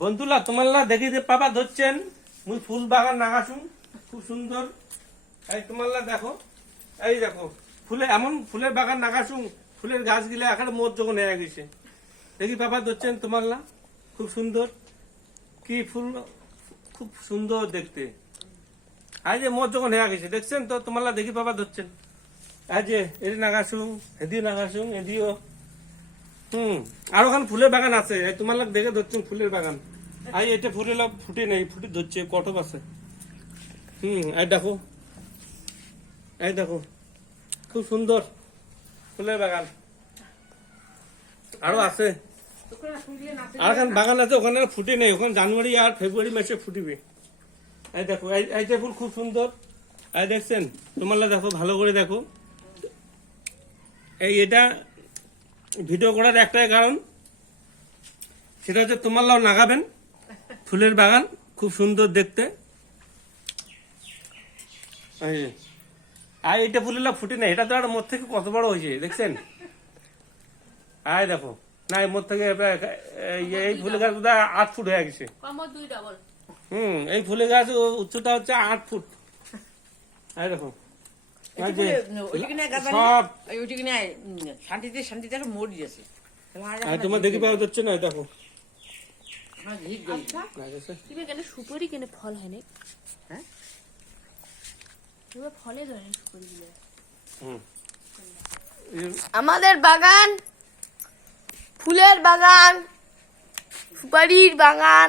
বন্ধুরা তোমাল্লা দেখি যে পাপা ধরছেন মুই ফুল বাগান নাগাছুন খুব সুন্দর। এই তোমাল্লা দেখো, এই দেখো ফুলে এমন ফুলের বাগান নাগাছুন, ফুলের গাছ গিলা এখন মোট যখন হয়ে গেছে। দেখি পাপা ধরছেন তোমাল্লা খুব সুন্দর, কি ফুল খুব সুন্দর দেখতে। এই যে মোট যখন হয়ে গেছে দেখছেন তো তোমাল্লা, দেখি পাপা ধরছেন। এই যে এটি নাগাছুন, এদিও নাগাছুন, এদিও আর ওখানে ফুলের বাগান আছে। তোমার লোক দেখে ধরছেন ফুলের বাগান। আর এটা ফুলে ফুটে নেই, ফুটে ধরছে কটক আছে। এই দেখো, এই দেখো খুব সুন্দর ফুলের বাগান আরো আছে। আর ওখানে বাগান আছে, ওখানে ফুটে নেই, ওখানে জানুয়ারি আর ফেব্রুয়ারি মাসে ফুটিবে। এই দেখো, এইটা ফুল খুব সুন্দর। এই দেখছেন তোমার দেখো, ভালো করে দেখো। এটা ভিডিও করার একটাই কারণ, সেটা হচ্ছে তোমার লাও নাগাবেন ফুলের বাগান খুব সুন্দর দেখতে। আর এইটা ফুলের লাভ ফুটে না, এটা তো আর মোট থেকে কত বড় হয়েছে দেখছেন। আয় দেখো না, এই মোট থেকে এই ফুলের গাছ 8 ফুট হয়ে গেছে। এই ফুলের গাছ উচ্চতা হচ্ছে 8 ফুট। আয় দেখো তোমার দেখি পাওয়া যাচ্ছে না। দেখো সুপারি কেন ফল হয় না, ফলে ধরে সুপারি। আমাদের বাগান ফুলের বাগান, সুপারির বাগান।